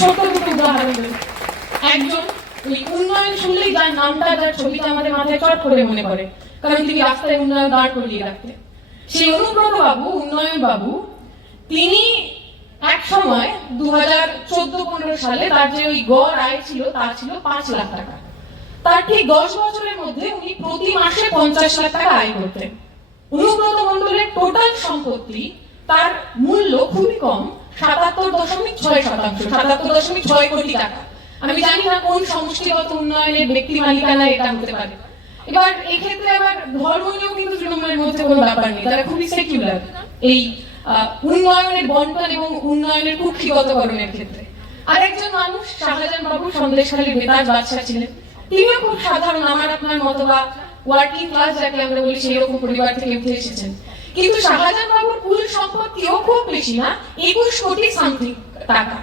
দুটো উদাহরণ একজন ওই উন্নয়ন শুনলেই যার নামটা, যার ছবিটা আমাদের মাথায় চট করে মনে পড়ে। কারণ তিনি রাস্তায় উন্নয়ন দাঁড় করিয়ে রাখতেন। সেই অনুব্রত বাবু উন্নয়ন বাবু তিনি এক সময় দু হাজার চোদ্দ পনেরো সালে তার যে ওই গড় আয় ছিল, তা ছিল পাঁচ লাখ টাকা। তার ঠিক দশ বছরের মধ্যে উনি প্রতি মাসে পঞ্চাশ লাখ টাকা আয় করতেন। অনুব্রত মন্ডলের টোটাল সম্পত্তি তার মূল্য খুবই কম। সাতাত্তর দশমিক ছয় শতাংশ, সাতাত্তর দশমিক ছয় কোটি টাকা। আমি জানি না কোন সমষ্টিগত উন্নয়নের ব্যক্তি মালিকানা এটা হতে পারে। এবার এই ক্ষেত্রে আবার ধর্ম নিয়েও কিন্তু তৃণমূলের মধ্যে কোনো ব্যাপার নেই, তারা খুবই সেকুলার এই উন্নয়নের বন্টন এবং উন্নয়নের কুক্ষিগতকরণের ক্ষেত্রে। আরেকজন মানুষ, শাহজাহান বাবু, সন্দেশখালী বেতাজ বাদশাহ ছিলেন। তিনিও খুব সাধারণ, আমার আপনার মতো বা ওয়ার্কিং ক্লাস যাকে আমরা বলি সেই রকম পরিবার থেকে উঠে এসেছেন। কিন্তু শাহজাহান বাবুর কুল সম্পত্তিও খুব বেশি না। একুশ কোটি সামথিং টাকা।